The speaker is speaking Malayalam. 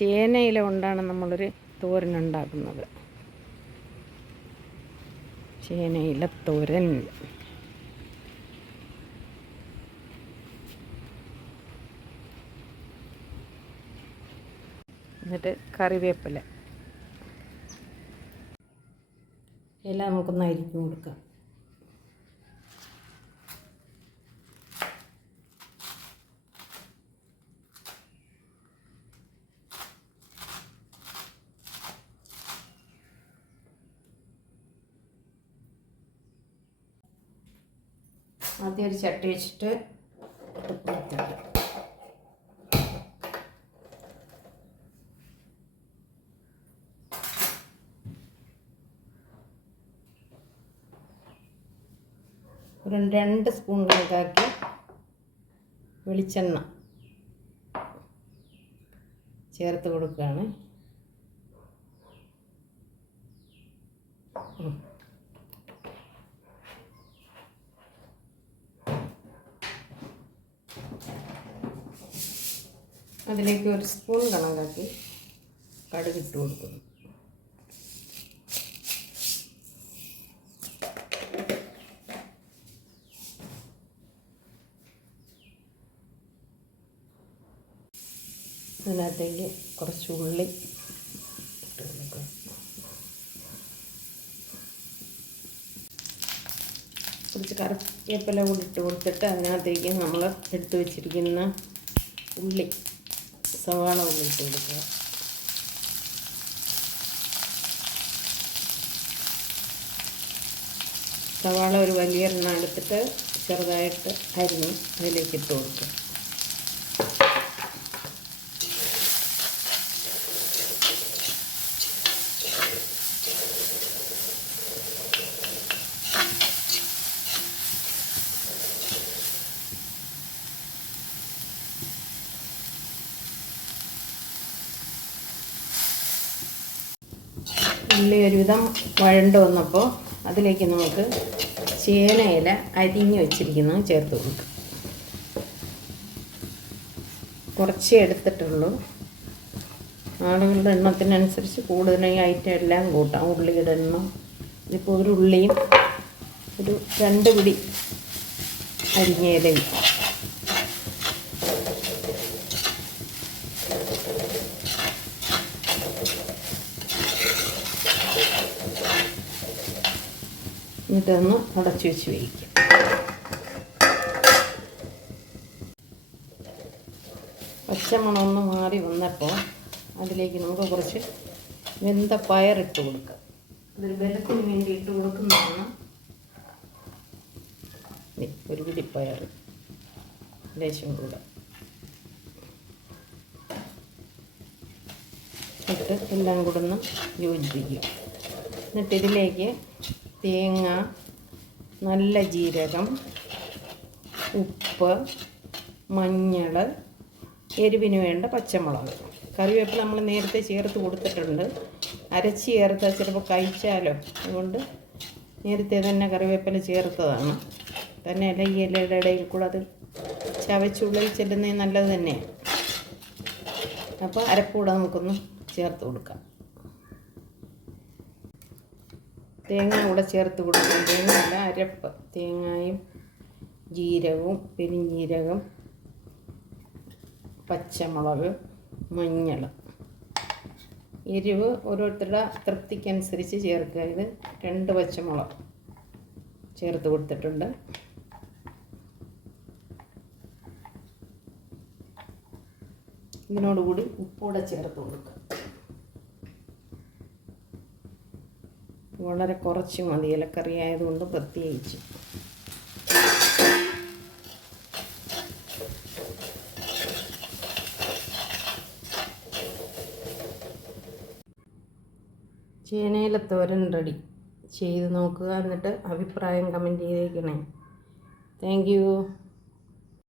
ചേനയില കൊണ്ടാണ് നമ്മളൊരു തോരനുണ്ടാക്കുന്നത്. ചേനയില തോരൻ. എന്നിട്ട് കറിവേപ്പില എല്ലാം നമുക്കൊന്ന് അരിഞ്ഞു കൊടുക്കാം. ആദ്യം ഒരു ചട്ടി വെച്ചിട്ട് ഒരു 2 സ്പൂൺ കണക്കാക്കി വെളിച്ചെണ്ണ ചേർത്ത് കൊടുക്കുകയാണ്. അതിലേക്ക് 1 സ്പൂൺ കണക്കാക്കി കടുക് ഇട്ട് കൊടുക്കുന്നു. അതിനകത്തേക്ക് കുറച്ച് ഉള്ളി ഇട്ട് കൊടുക്കുക. കുറച്ച് കറിവേപ്പില കൂടി ഇട്ട് കൊടുത്തിട്ട് അതിനകത്തേക്ക് നമ്മൾ എടുത്തു വച്ചിരിക്കുന്ന ഉള്ളി, സവാള ഉള്ളി ഇട്ട് കൊടുക്കുക. സവാള ഒരു വലിയ എണ്ണം എടുത്തിട്ട് ചെറുതായിട്ട് അരിഞ്ഞ് അതിലേക്ക് ഇട്ട് കൊടുക്കുക. ഉള്ളി ഒരുവിധം വഴണ്ട് വന്നപ്പോൾ അതിലേക്ക് നമുക്ക് ചേനയില അരിഞ്ഞ് വെച്ചിരിക്കുന്നത് ചേർത്ത് കൊടുക്കാം. കുറച്ചേ എടുത്തിട്ടുള്ളൂ. ആളുകളുടെ എണ്ണത്തിനനുസരിച്ച് കൂടുതലായി ഐറ്റം എല്ലാം കൂട്ടാം. ഉള്ളിയുടെ എണ്ണം ഇതിപ്പോൾ ഒരു ഉള്ളിയും ഒരു 2 പിടി അരിഞ്ഞ ഇലയും എന്നിട്ടൊന്ന് അടച്ചു വെച്ച് വേവിക്കാം. പച്ചമണമൊന്ന് മാറി വന്നപ്പോൾ അതിലേക്ക് നമുക്ക് കുറച്ച് വെന്ത പയറിട്ട് കൊടുക്കാം. അതൊരു ബലത്തിന് വേണ്ടി ഇട്ട് കൊടുക്കുന്നതാണ്. ഒരു പിടി പയർ ലേശം കൂടെ ഇട്ട് എല്ലാം കൂടെ ഒന്ന് യോജിപ്പിക്കുക. എന്നിട്ട് ഇതിലേക്ക് തേങ്ങ, നല്ല ജീരകം, ഉപ്പ്, മഞ്ഞൾ, എരിവിന് വേണ്ട പച്ചമുളക്, കറിവേപ്പില നമ്മൾ നേരത്തെ ചേർത്ത് കൊടുത്തിട്ടുണ്ട്. അരച്ച് ചേർത്താൽ ചിലപ്പോൾ കഴിച്ചാലോ, അതുകൊണ്ട് നേരത്തെ തന്നെ കറിവേപ്പില ചേർത്തതാണ്. തന്നെയല്ല ഈ ഇലയുടെ ഇടയിൽ കൂടെ അത് ചവച്ചുള്ളിൽ ചെല്ലുന്നത് നല്ലത് തന്നെയാണ്. അപ്പോൾ അരപ്പൂടെ നമുക്കൊന്ന് ചേർത്ത് കൊടുക്കാം. തേങ്ങ കൂടെ ചേർത്ത് കൊടുക്കും. തേങ്ങയല്ല, അരപ്പ്. തേങ്ങയും ജീരകവും പെരുംജീരകം, പച്ചമുളക്, മഞ്ഞൾ. എരിവ് ഓരോരുത്തരുടെ തൃപ്തിക്കനുസരിച്ച് ചേർക്കുക. ഇത് 2 പച്ചമുളക് ചേർത്ത് കൊടുത്തിട്ടുണ്ട്. ഇതിനോടുകൂടി ഉപ്പൂടെ ചേർത്ത് കൊടുക്കുക. വളരെ കുറച്ച് മതി, ഇലക്കറി ആയതുകൊണ്ട് പ്രത്യേകിച്ച്. ചേനയില തോരൻ റെഡി. ചെയ്ത് നോക്കുക. എന്നിട്ട് അഭിപ്രായം കമൻറ്റ് ചെയ്തേക്കണേ. Thank you.